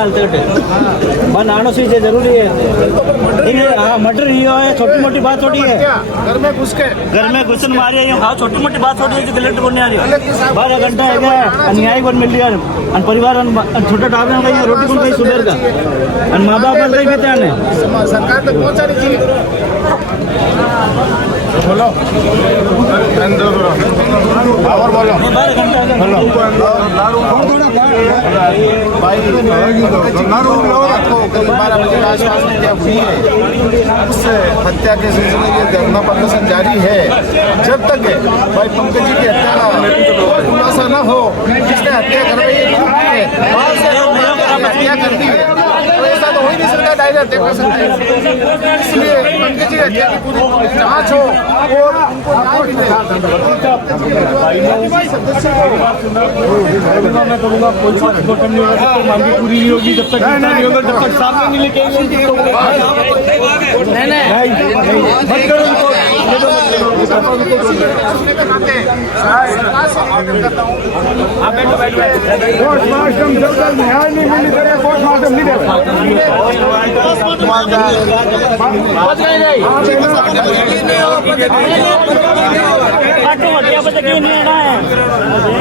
बन आनो से जरूरी है। हाँ मर्डर ये है, छोटी मोटी बात थोड़ी है। घर में घुसन मारे हाँ छोटी मोटी बात थोड़ी है जो गलत बोलने आ रही है। 12 घंटा है क्या अन्याय बन मिल रही है परिवार छोटा डालने का रोटी बन गई सुबह का माँ बाप बन रही बेटे आने सरकार तक पहुंचा रही थी। बोलो और बोलो भाई कल 12 बजे के आसपास हत्या हुई है। उस हत्या के सिलसिले में धरना प्रदर्शन जारी है जब तक भाई पंकज जी की हत्या का खुलासा न हो, जिसने हत्या करवाई है हत्या कर दी है, तो ऐसा तो हो ही नहीं सकता, डायरेक्ट हत्या कर सकते हैं। इसलिए पंकज जी हत्या की पूरी जांच हो और उनको न्याय मिले। मैं करूँगा मांगी पूरी नहीं होगी जब तक नहीं होगा, जब तक सामने नहीं लेके पोस्टमार्टम जब तक न्याय नहीं मिली पोस्टमार्टम नहीं देगा।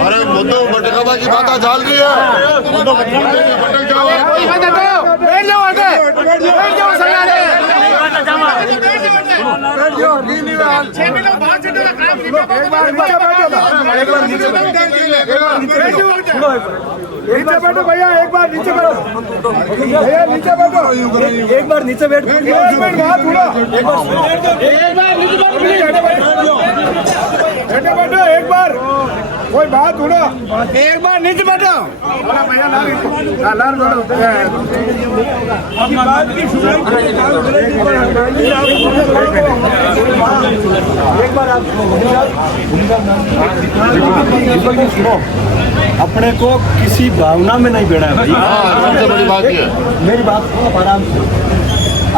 अरे मुद्दो भटकाबाजी बात झाल रही है। बैठ जाओ आगे, बैठ जाओ सयाने। नीचे बैठो भैया, एक बार नीचे बैठो भैया, नीचे बैठो एक बार नीचे बैठ एक बार कोई बात उड़ो, एक बार नीचे बैठो भैया। एक बार आप सुनो, अपने को किसी भावना में नहीं बेड़ा है भाई। सबसे बड़ी बात ये मेरी बात सुनो आराम से।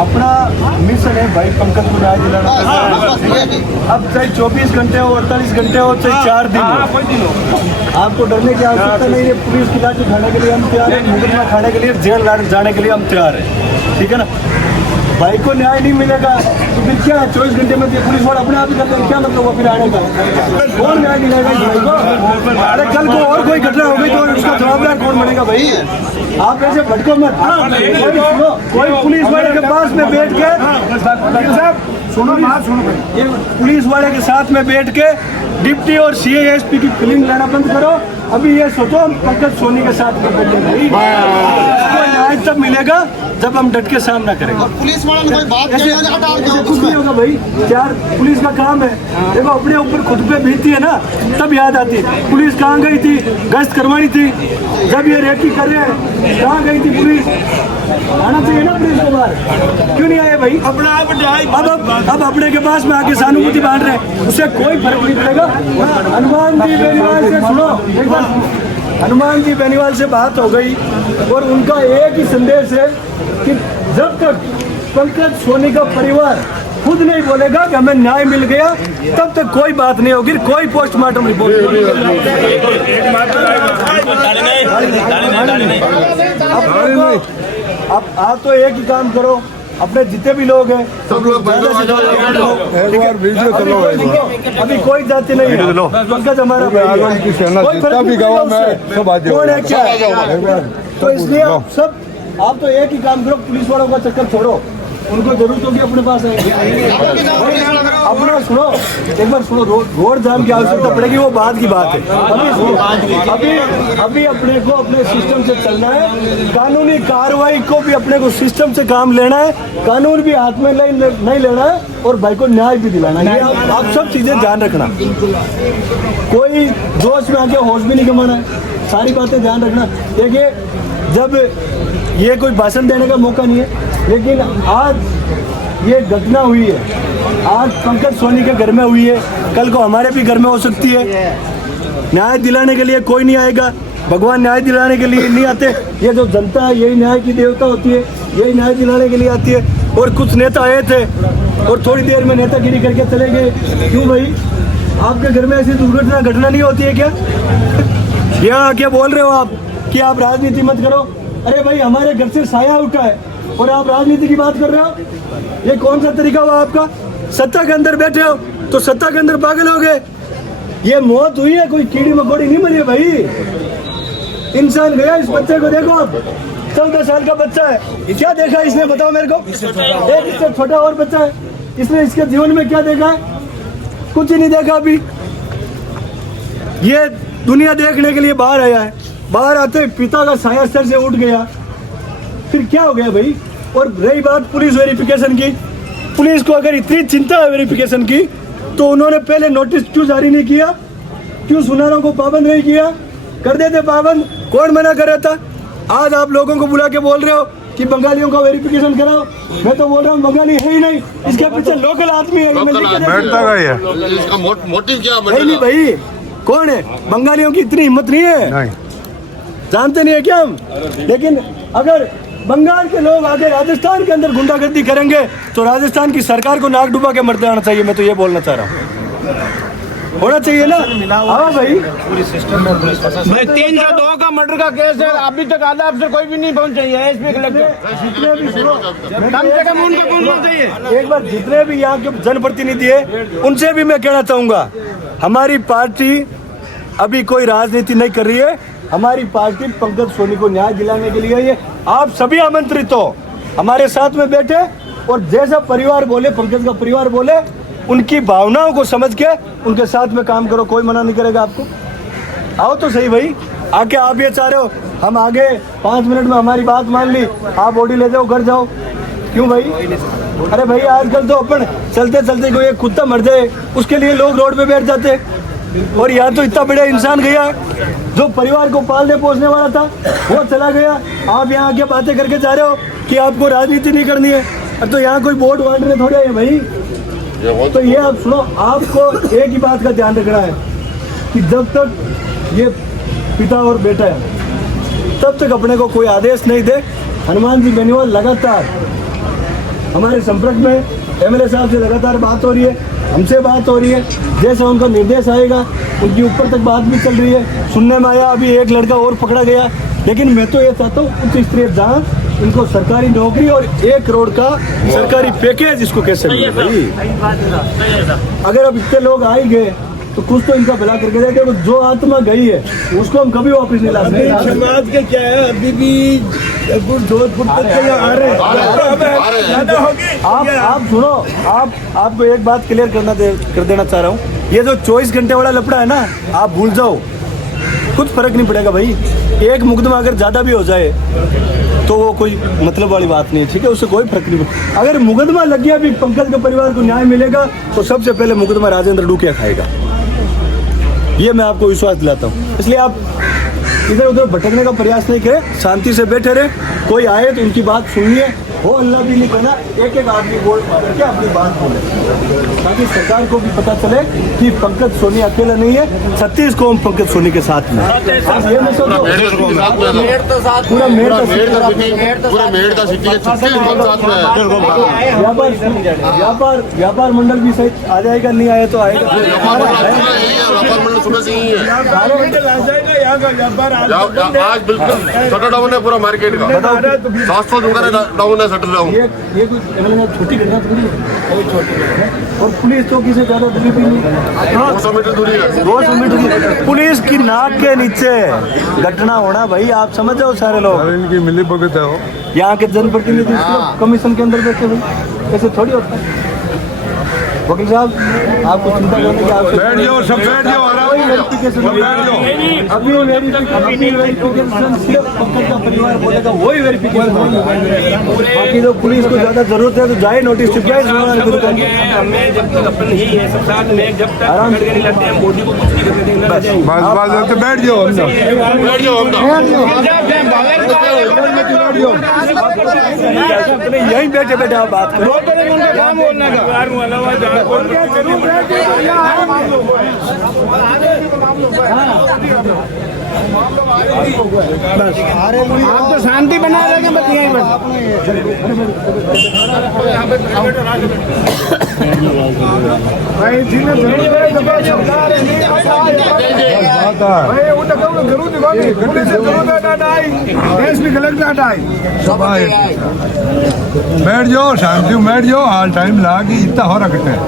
अपना मिशन है भाई पंकज को न्याय दिलाना। अब चाहे 24 घंटे हो, 48 घंटे हो, चाहे 4 दिन हो, आपको डरने की आवश्यकता नहीं है। पुलिस की लाठी उठाने के लिए हम तैयार हैं, मुकदमा खाने के लिए, जेल जाने के लिए हम तैयार हैं, ठीक है ना। भाई को न्याय नहीं मिलेगा तो फिर क्या है? 24 घंटे में पुलिस वाला अपने आप ही करते हैं, क्या मतलब वो फिर आने का? कौन न्याय दिलाएगा इस भाई को? अरे कल को और कोई घटना हो गई तो उसका जवाबदार कौन बनेगा भाई? आप ऐसे भटको मत। कोई पुलिस वाले के पास में बैठ के सुनो बात सुनो, ये पुलिस वाले के साथ में बैठ के डिप्टी और CASP की फिल्म लेना बंद करो। अभी ये सोचो हम पंकज सोनी के साथ में बैठे भाई, न्याय तब मिलेगा जब हम डट के सामना करेंगे। पुलिस वाले कोई बात ऐसे कुछ नहीं होगा भाई। यार पुलिस का काम है, देखो अपने ऊपर खुद पे बीतती है ना, तब याद आती है पुलिस कहाँ गई थी, गश्त करवानी थी। जब ये रेकी कर रहे हैं कहाँ गई थी पुलिस? आना चाहिए ना पुलिस को बाहर, क्यों नहीं आए भाई? अपना अब अपने के पास में आके सहानुभूति बांट रहे हैं, उससे कोई फर्क नहीं पड़ेगा। हनुमान जी बेनीवाल से सुनो एक बार, हनुमान जी बेनीवाल से बात हो गई और उनका एक ही संदेश है कि जब तक पंकज सोनी का परिवार खुद नहीं बोलेगा कि हमें न्याय मिल गया, तब तक कोई बात नहीं होगी, कोई पोस्टमार्टम रिपोर्ट नहीं। अब आप तो एक ही काम करो, अपने जितने भी लोग हैं सब लोग अभी कोई जाति नहीं है, पंकज हमारा कौन है क्या? तो इसलिए सब आप तो एक ही काम करो, पुलिस वालों का चक्कर छोड़ो, उनको जरूरत होगी अपने पास आएंगे। अपना सुनो एक बार सुनो, रोड जाम की आवश्यकता पड़ेगी, वो बाद की बात है। अभी अपने को अपने सिस्टम से चलना है, कानूनी कार्रवाई को भी अपने को सिस्टम से काम लेना है, कानून भी हाथ में नहीं लेना है और भाई को न्याय भी दिलाना है। आप सब चीजें ध्यान रखना, कोई जोश में आके होश भी नहीं गंवाना है, सारी बातें ध्यान रखना। देखिए जब ये कोई भाषण देने का मौका नहीं है, लेकिन आज ये घटना हुई है, आज पंकज सोनी के घर में हुई है, कल को हमारे भी घर में हो सकती है। न्याय दिलाने के लिए कोई नहीं आएगा, भगवान न्याय दिलाने के लिए नहीं आते, ये जो जनता है यही न्याय की देवता होती है, यही न्याय दिलाने के लिए आती है। और कुछ नेता आए थे और थोड़ी देर में नेतागिरी करके चले गए। क्यों भाई, आपके घर में ऐसी दुर्घटना घटना नहीं होती है क्या? यहाँ आके बोल रहे हो आप कि आप राजनीति मत करो, अरे भाई हमारे घर से साया उठा है और आप राजनीति की बात कर रहे हो। ये कौन सा तरीका हुआ आपका? सत्ता के अंदर बैठे हो तो सत्ता के अंदर पागल हो गए। ये मौत हुई है, कोई कीड़ी मकोड़ी नहीं मरी है भाई, इंसान गया। इस बच्चे को देखो आप, 14 साल का बच्चा है। क्या देखा इसने बताओ मेरे को? एक इससे छोटा और बच्चा है, इसने इसके जीवन में क्या देखा है? कुछ ही नहीं देखा अभी। ये दुनिया देखने के लिए बाहर आया है, बाहर आते पिता का साया सर से उठ गया, फिर क्या हो गया भाई? और रही बात पुलिस वेरिफिकेशन की, पुलिस को अगर इतनी चिंता है वेरिफिकेशन की तो उन्होंने पहले नोटिस क्यों जारी नहीं किया? क्यों सुनारों को पाबंद नहीं किया? कर देते पाबंद, कौन मना कर रहा था? आज आप लोगों को बुला के बोल रहे हो कि बंगालियों का वेरिफिकेशन कराओ। मैं तो बोल रहा हूँ बंगाली है ही नहीं, इसके पीछे लोकल आदमी है। इसका मोटिव क्या नहीं भाई, कौन है? बंगालियों की इतनी हिम्मत नहीं है, जानते नहीं है क्या हम? लेकिन अगर बंगाल के लोग आगे राजस्थान के अंदर गुंडागर्दी करेंगे तो राजस्थान की सरकार को नाक डुबा के मरते आना चाहिए। मैं तो ये बोलना चाह रहा हूँ, होना चाहिए ना। हाँ भाई, 302 का मर्डर का केस है, अभी तक आधा अफसर कोई भी नहीं पहुंचे हैं। एसपी कलेक्टर जितने भी सुनो, कम से कम उनको पहुंचना चाहिए। एक बार जितने भी यहाँ के जनप्रतिनिधि है उनसे भी मैं कहना चाहूंगा, हमारी पार्टी अभी कोई राजनीति नहीं कर रही है। हमारी पार्टी पंकज सोनी को न्याय दिलाने के लिए ये आप सभी आमंत्रित हो, हमारे साथ में बैठे और जैसा परिवार बोले, पंकज का परिवार बोले, उनकी भावनाओं को समझ के उनके साथ में काम करो। कोई मना नहीं करेगा आपको। आओ तो सही भाई, आके आप ये चाह रहे हो हम आगे 5 मिनट में हमारी बात मान ली, आप बॉडी ले जाओ घर जाओ, क्यों भाई? अरे भाई आजकल तो अपन चलते चलते कोई एक कुत्ता मर जाए उसके लिए लोग रोड पे बैठ जाते, और यहाँ तो इतना बड़ा इंसान गया जो परिवार को पालने पोसने वाला था, वो चला गया। आप यहाँ आके बातें करके जा रहे हो कि आपको राजनीति नहीं करनी है। अब तो यहाँ कोई वोट बांटने थोड़े है भाई। तो ये आप सुनो, आपको एक ही बात का ध्यान रखना है कि जब तक ये पिता और बेटा है तब तक अपने को कोई आदेश नहीं दे। हनुमान जी बेनीवाल लगातार हमारे संपर्क में, एमएलए साहब से लगातार बात हो रही है, हमसे बात हो रही है, जैसे उनका निर्देश आएगा उनकी ऊपर तक बात भी चल रही है। सुनने में आया अभी एक लड़का और पकड़ा गया, लेकिन मैं तो ये चाहता हूँ उच्च स्तरीय जांच, इनको सरकारी नौकरी और 1 करोड़ का सरकारी पैकेज इसको कैसे मिले भाई? अगर अब इतने लोग आ ही गए तो कुछ तो इनका भला करके देते। तो जो आत्मा गई है उसको हम कभी वापस नहीं ला सकते। समाज के क्या है, अभी भी जोधपुर तक आ रहे हैं। आप सुनो, आपको एक बात क्लियर कर देना चाह रहा हूँ, ये जो 24 घंटे वाला लफड़ा है ना, आप भूल जाओ, कुछ फर्क नहीं पड़ेगा भाई। एक मुकदमा अगर ज्यादा भी हो जाए तो वो कोई मतलब वाली बात नहीं है, ठीक है, उससे कोई फर्क नहीं पड़ेगा। अगर मुकदमा लग गया भी पंकज के परिवार को न्याय मिलेगा तो सबसे पहले मुकदमा राजेंद्र डूकिया खाएगा, ये मैं आपको विश्वास दिलाता हूँ। इसलिए आप इधर उधर भटकने का प्रयास नहीं करें, शांति से बैठे रहे। कोई आए तो उनकी बात सुनिए, हो अल्लाह भी नहीं कहना, एक एक आदमी बोल करके अपनी बात बोले, ताकि सरकार को भी पता चले कि पंकज सोनी अकेला नहीं है, 36 कौम पंकज सोनी के साथ में। आप ये मत सोचो पूरा मेड़ का सिटी के 36 कौम साथ में है। व्यापार मंडल भी सही आ जाएगा, नहीं आया तो आएगा। व्यापार मंडल सुबह से ही है, आज बिल्कुल शटर डाउन है पूरा मार्केट का। 700 दुकानें डाउन है, शटर डाउन। ये कुछ छोटी घटना थोड़ी है, और पुलिस तो किसी ज्यादा दूरी भी नहीं, 200 मीटर दूरी है, 200 मीटर पुलिस की नाक के नीचे घटना होना भाई, आप समझ जाओ सारे लोग। इनकी मिली भगत है, यहाँ के जनप्रतिनिधि कमीशन के अंदर बैठे हुए, ऐसे थोड़ी होता है। वकील साहब, आपको चिंता करने की आवश्यकता बैठ जाओ, सब बैठ जाओ, अभी वेरिफिकेशन सिर्फ पंकज का परिवार बोलेगा, वही वेरिफिकेशन होगा। बाकी जो पुलिस को ज्यादा जरूरत है तो जाए, नोटिस चुका है, हमें जब तक अपन ही है सब साथ में, जब तक आराम से लगते हैं बॉडी को कुछ नहीं करने देंगे। बस तो बैठ जाओ, बैठ जाओ। यहीं बैठे बैठे आप बात करो। उनका काम बोलने का आप तो शांति बना रहे हैं, बस यहीं बस बैठ जाओ शांति बैठ जाओ हाल टाइम ला कि इतना हो रखते हैं